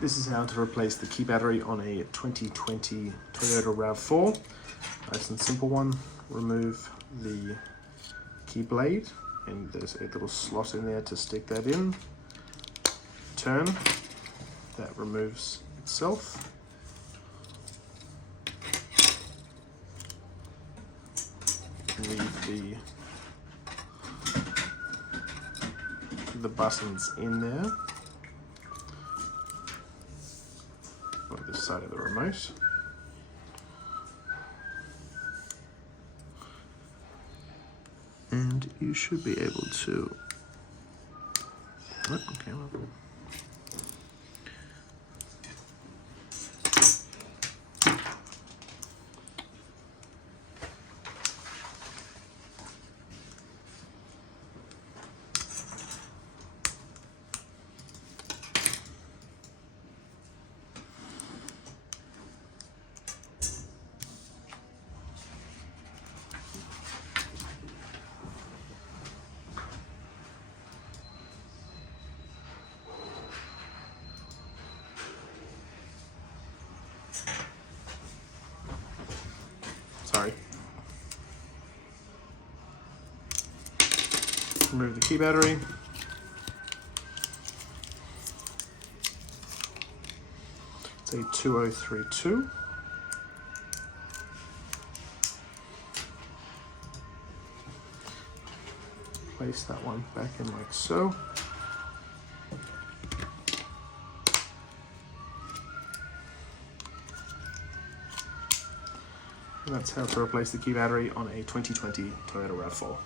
This is how to replace the key battery on a 2020 Toyota Rav 4. Nice and simple one. Remove the key blade, and there's a little slot in there to stick that in. Turn, that removes itself. Leave the buttons in there. On this side of the remote. And you should be able to, okay, well. Sorry. Remove the key battery. It's a 2032. Place that one back in like so. And that's how to replace the key battery on a 2020 Toyota Rav 4.